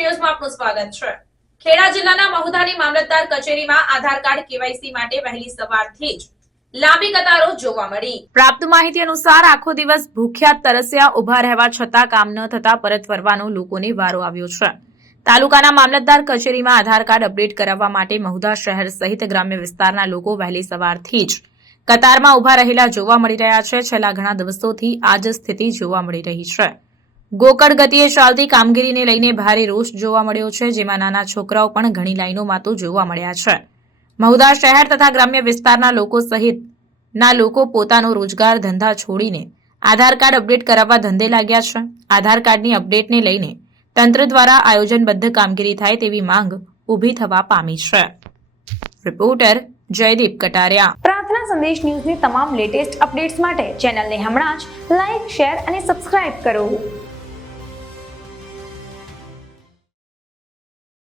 ન્યૂઝમાં આપનું સ્વાગત છે। ખેડા જિલ્લાના મહુધાની મામલતદાર કચેરીમાં આધાર કાર્ડ કેવાયસી માટે વહેલી સવારથી જ લાંબી કતારો જોવા મળી। પ્રાપ્ત માહિતી અનુસાર આખો દિવસ ભૂખ્યા તરસ્યા ઉભા રહેવા છતાં કામ ન થતા પરત ફરવાનો લોકોને વારો આવ્યો છે। તાલુકાના મામલતદાર કચેરીમાં આધાર કાર્ડ અપડેટ કરાવવા માટે મહુધા શહેર સહિત ગ્રામ્ય વિસ્તારના લોકો વહેલી સવારથી જ કતારમાં ઉભા રહેલા જોવા મળી રહ્યા છે। છેલ્લા ઘણા દિવસોથી આ જ સ્થિતિ જોવા મળી રહી છે। ગોકળ ગતિએ ચાલતી કામગીરીને લઈને ભારે રોષ જોવા મળ્યો છે, જેમાં નાના છોકરાઓ પણ ઘણી લાઈનોમાં તો જોવા મળ્યા છે। મહુધા શહેર તથા ગ્રામ્ય વિસ્તારના લોકો સહિતના લોકો પોતાનો રોજગાર ધંધા છોડીને આધાર કાર્ડ અપડેટ કરાવવા ધંધે લાગ્યા છે। આધાર કાર્ડની અપડેટને લઈને તંત્ર દ્વારા આયોજનબદ્ધ કામગીરી થાય તેવી માંગ ઊભી થવા પામી છે। રિપોર્ટર જયદીપ કટારિયા। પ્રાર્થના સંદેશ ન્યૂઝની તમામ લેટેસ્ટ અપડેટ્સ માટે ચેનલને હમણાં જ લાઇક, શેર અને સબસ્ક્રાઇબ કરો।